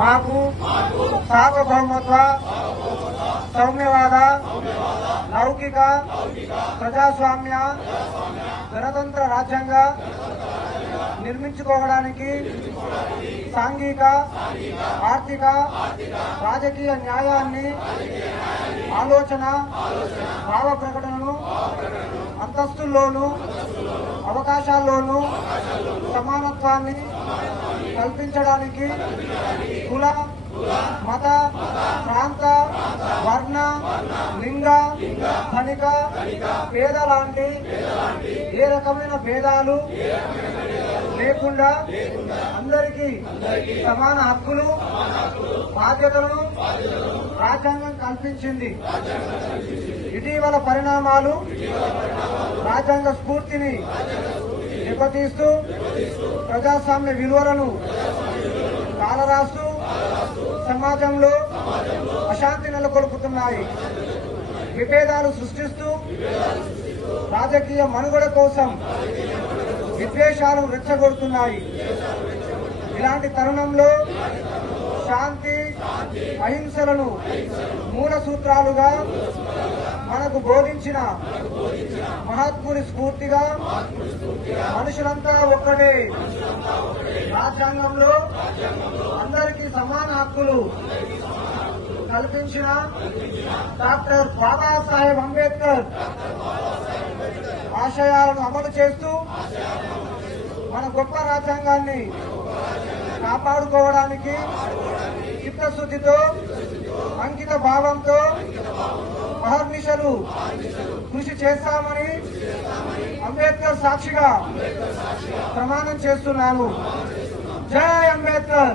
మాకు సార్వభౌమత్వ సౌమ్యవాద లౌకిక ప్రజాస్వామ్య గణతంత్ర రాజ్యంగా నిర్మించుకోవడానికి సాంఘిక ఆర్థిక రాజకీయ న్యాయాన్ని ఆలోచన భావ ప్రకటనను అంతస్తుల్లోనూ అవకాశాల్లోనూ సమానత్వాన్ని కల్పించడానికి కుల మత ప్రాంత వర్ణ లింగ ధనిక పేద లాంటి ఏ రకమైన భేదాలు లేకుండా అందరికీ సమాన హక్కులు బాధ్యతలను రాజ్యాంగం కల్పించింది. ఇటీవల పరిణామాలు రాజ్యాంగ స్ఫూర్తిని దెబ్బతీస్తూ ప్రజాస్వామ్య విలువలను కాలరాస్తూ సమాజంలో అశాంతి నెలకొల్పుతున్నాయి. విభేదాలు సృష్టిస్తూ రాజకీయ మనుగడ కోసం విద్వేషాలు రెచ్చగొడుతున్నాయి. ఇలాంటి తరుణంలో శాంతి అహింసలను మూల సూత్రాలుగా మనకు బోధించిన మహాత్ముని స్ఫూర్తిగా మనుషులంతా ఒక్కటే. రాజ్యాంగంలో అందరికీ సమాన హక్కులు కల్పించిన డాక్టర్ బాబాసాహెబ్ అంబేద్కర్ ఆశయాలను అమలు చేస్తూ మన గొప్ప రాజ్యాంగాన్ని కాపాడుకోవడానికి చిత్తశుద్ధితో అంకిత భావంతో మహర్నిశలు కృషి చేస్తామని అంబేద్కర్ సాక్షిగా ప్రమాణం చేస్తున్నాను జై అంబేద్కర్!